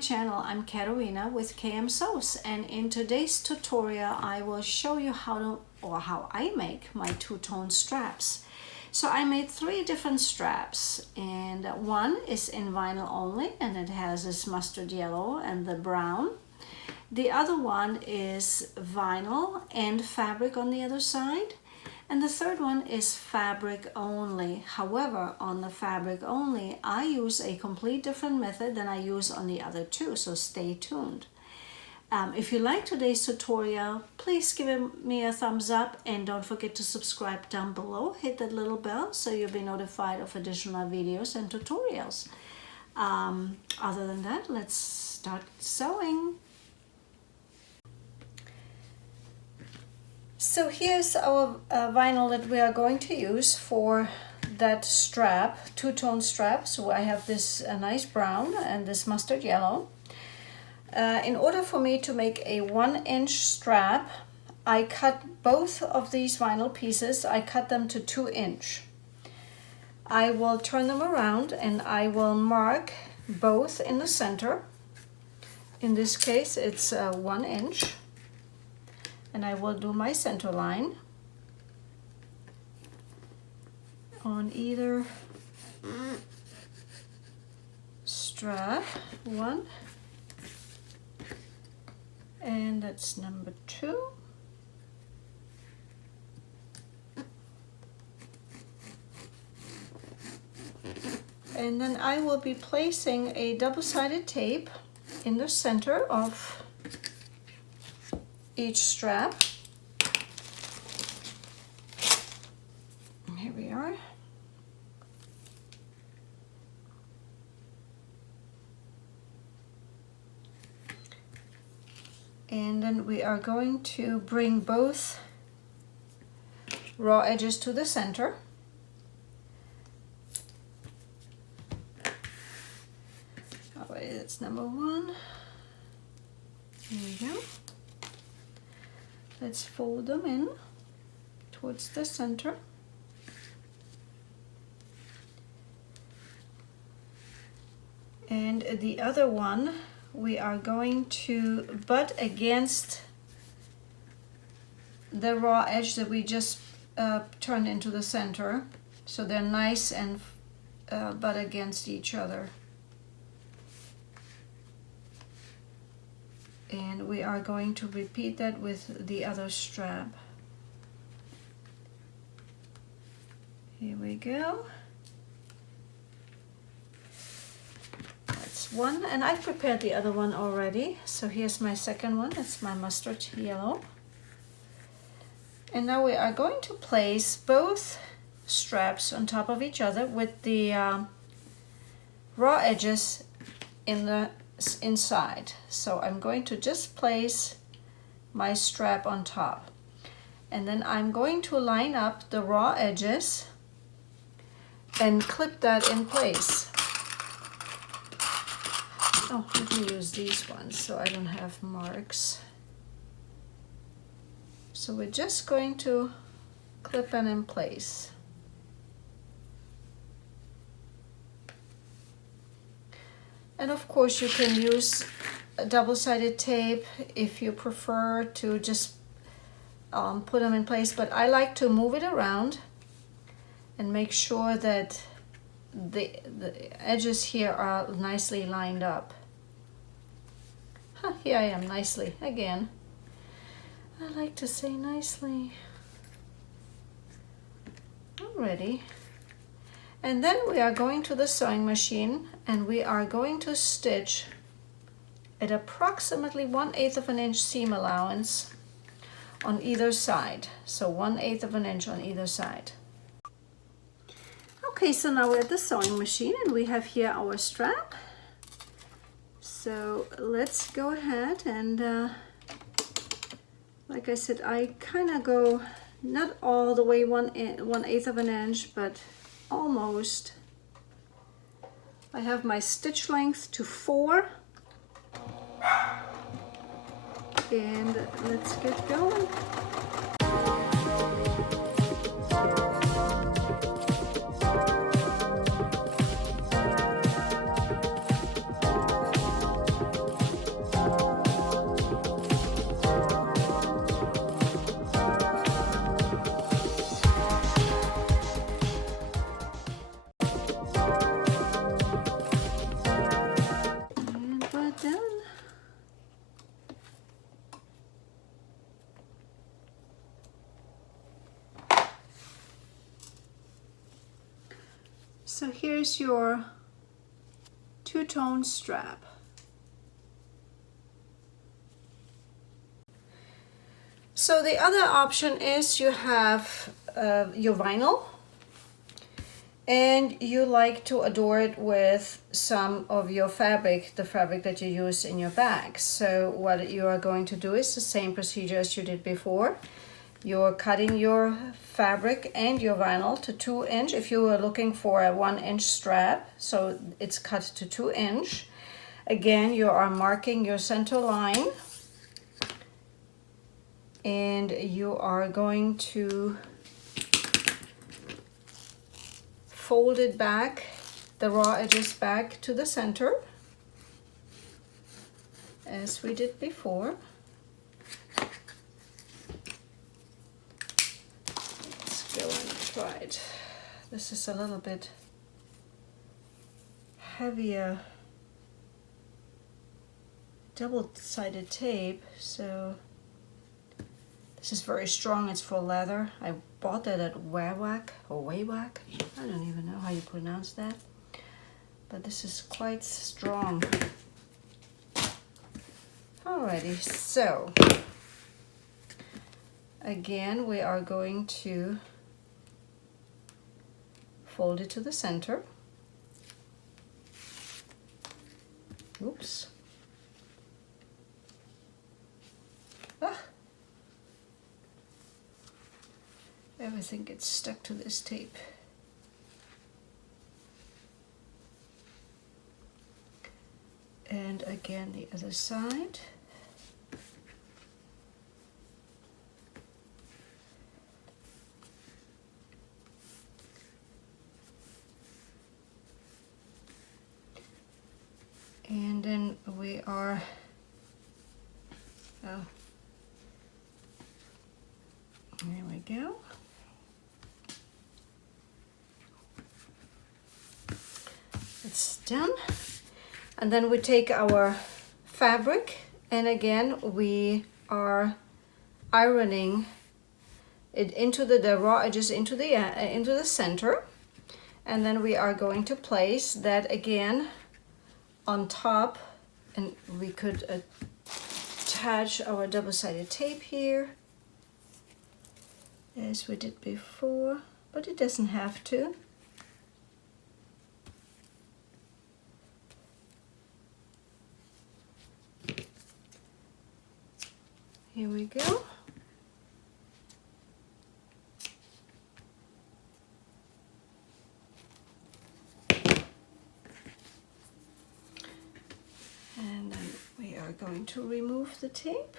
channel. I'm Katerina with KM Sews, and in today's tutorial I will show you how I make my two-tone straps. So I made 3 different straps, and one is in vinyl only and it has this mustard yellow and the brown. The other one is vinyl and fabric on the other side. And the third one is fabric only. However, on the fabric only, I use a complete different method than I use on the other 2, so stay tuned. If you like today's tutorial, please give me a thumbs up and don't forget to subscribe down below. Hit that little bell so you'll be notified of additional videos and tutorials. Other than that, let's start sewing. So here's our vinyl that we are going to use for that strap, two-tone strap. So I have this nice brown and this mustard yellow. In order for me to make a 1-inch strap, I cut both of these vinyl pieces, I cut them to 2-inch. I will turn them around and I will mark both in the center. In this case, it's 1 inch. And I will do my center line on either strap, 1, and that's number 2. And then I will be placing a double-sided tape in the center of each strap. Here we are. And then we are going to bring both raw edges to the center. All right, that's number 1. There we go. Let's fold them in towards the center. And the other one, we are going to butt against the raw edge that we just turned into the center. So they're nice and butt against each other. And we are going to repeat that with the other strap. Here we go. That's one, and I've prepared the other one already. So here's my second one, it's my mustard yellow. And now we are going to place both straps on top of each other with the raw edges in the inside. So I'm going to just place my strap on top, and then I'm going to line up the raw edges and clip that in place. Oh, let me use these ones so I don't have marks. So we're just going to clip them in place. And of course you can use a double-sided tape if you prefer to just put them in place, but I like to move it around and make sure that the edges here are nicely lined up. Here I am, nicely, again. I like to say nicely. Alrighty. And then we are going to the sewing machine and we are going to stitch at approximately 1/8 of an inch seam allowance on either side. So 1/8 of an inch on either side. Okay, so now we're at the sewing machine and we have here our strap. So let's go ahead and like I said, I kind of go not all the way 1/8 of an inch, but almost. I have my stitch length to 4, and let's get going. So here's your two-tone strap. So the other option is you have your vinyl and you like to adorn it with some of your fabric, the fabric that you use in your bag. So what you are going to do is the same procedure as you did before. You're cutting your fabric and your vinyl to 2 inch. If you were looking for a 1 inch strap, so it's cut to 2 inch. Again, you are marking your center line and you are going to fold it back, the raw edges back to the center, as we did before. Let's go and try it. This is a little bit heavier double-sided tape, so this is very strong. It's for leather. I bought that at Wawak or Wawak. I don't even know how you pronounce that. But this is quite strong. Alrighty, so again we are going to fold it to the center. Oops. Everything gets stuck to this tape. And again the other side. And then we are, oh, there we go. It's done. And then we take our fabric and again we are ironing it into the raw edges into the center, and then we are going to place that again on top, and we could attach our double-sided tape here as we did before, but it doesn't have to. Here we go. And then we are going to remove the tape.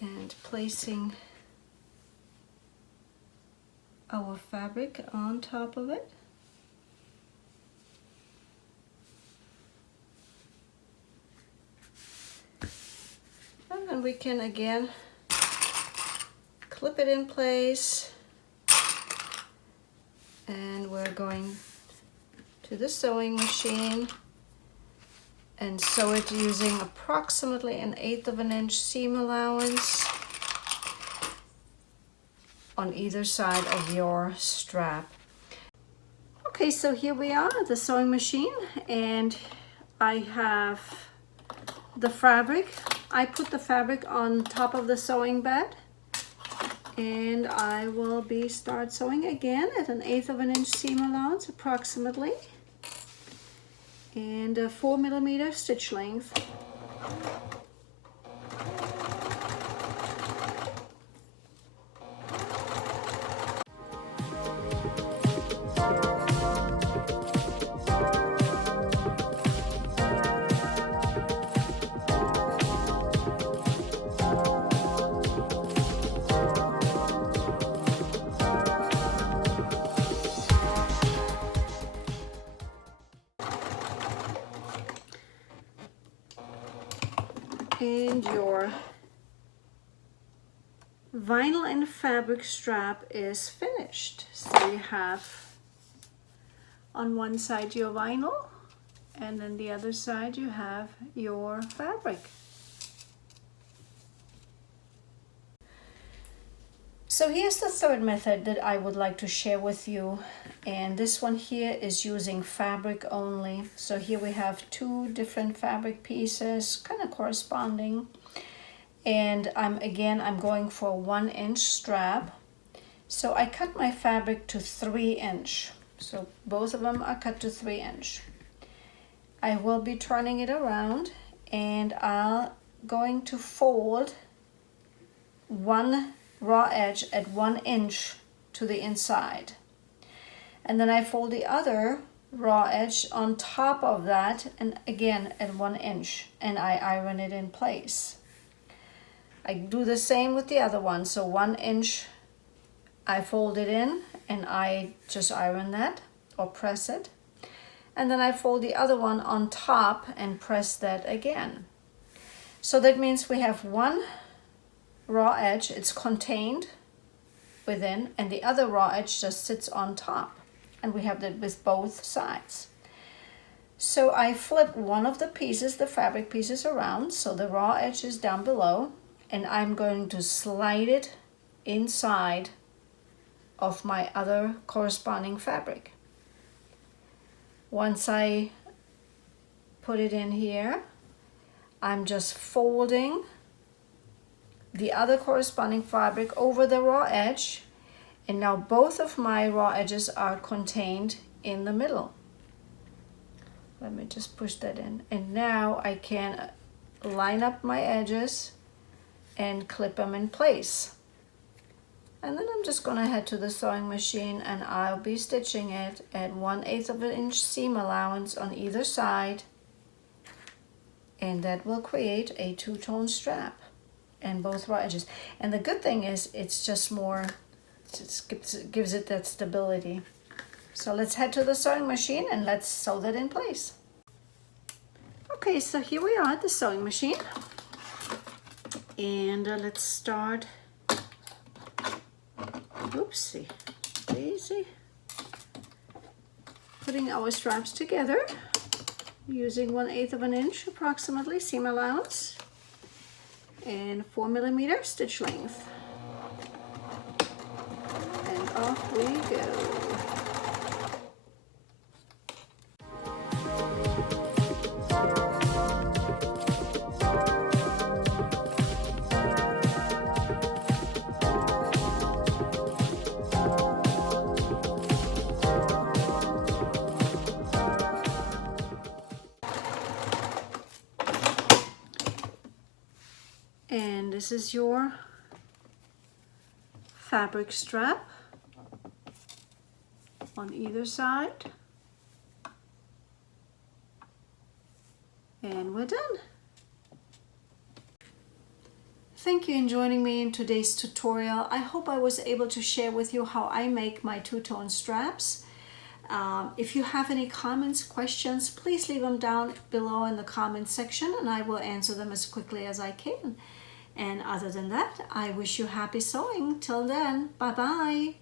And placing our fabric on top of it. And then we can again clip it in place. And we're going to the sewing machine and sew it using approximately 1/8 of an inch seam allowance on either side of your strap. Okay, so here we are at the sewing machine, and I have the fabric. I put the fabric on top of the sewing bed, and I will start sewing again at 1/8 of an inch seam allowance approximately, and a 4mm stitch length. And your vinyl and fabric strap is finished. So you have on one side your vinyl, and then the other side you have your fabric. So here's the third method that I would like to share with you, and this one here is using fabric only. So here we have two different fabric pieces kind of corresponding, and I'm going for a 1-inch strap. So I cut my fabric to 3-inch, so both of them are cut to 3-inch. I will be turning it around, and I'm going to fold one raw edge at 1 inch to the inside, and then I fold the other raw edge on top of that, and again at 1 inch, and I iron it in place. I do the same with the other one. So 1 inch I fold it in, and I just iron that or press it, and then I fold the other one on top and press that again. So that means we have one raw edge, it's contained within, and the other raw edge just sits on top, and we have that with both sides. So I flip one of the pieces, the fabric pieces, around, so the raw edge is down below, and I'm going to slide it inside of my other corresponding fabric. Once I put it in here, I'm just folding the other corresponding fabric over the raw edge, and now both of my raw edges are contained in the middle. Let me just push that in, and now I can line up my edges and clip them in place. And then I'm just going to head to the sewing machine, and I'll be stitching it at 1/8 of an inch seam allowance on either side, and that will create a two-tone strap and both raw edges. And the good thing is it's just more, it gives it that stability. So let's head to the sewing machine and let's sew that in place. Okay, so here we are at the sewing machine, and let's start. Oopsie daisy. Putting our straps together using 1/8 of an inch approximately seam allowance and 4mm stitch length. And off we go. And this is your fabric strap on either side. And we're done. Thank you for joining me in today's tutorial. I hope I was able to share with you how I make my two-tone straps. If you have any comments, questions, please leave them down below in the comment section, and I will answer them as quickly as I can. And other than that, I wish you happy sewing. Till then, bye-bye.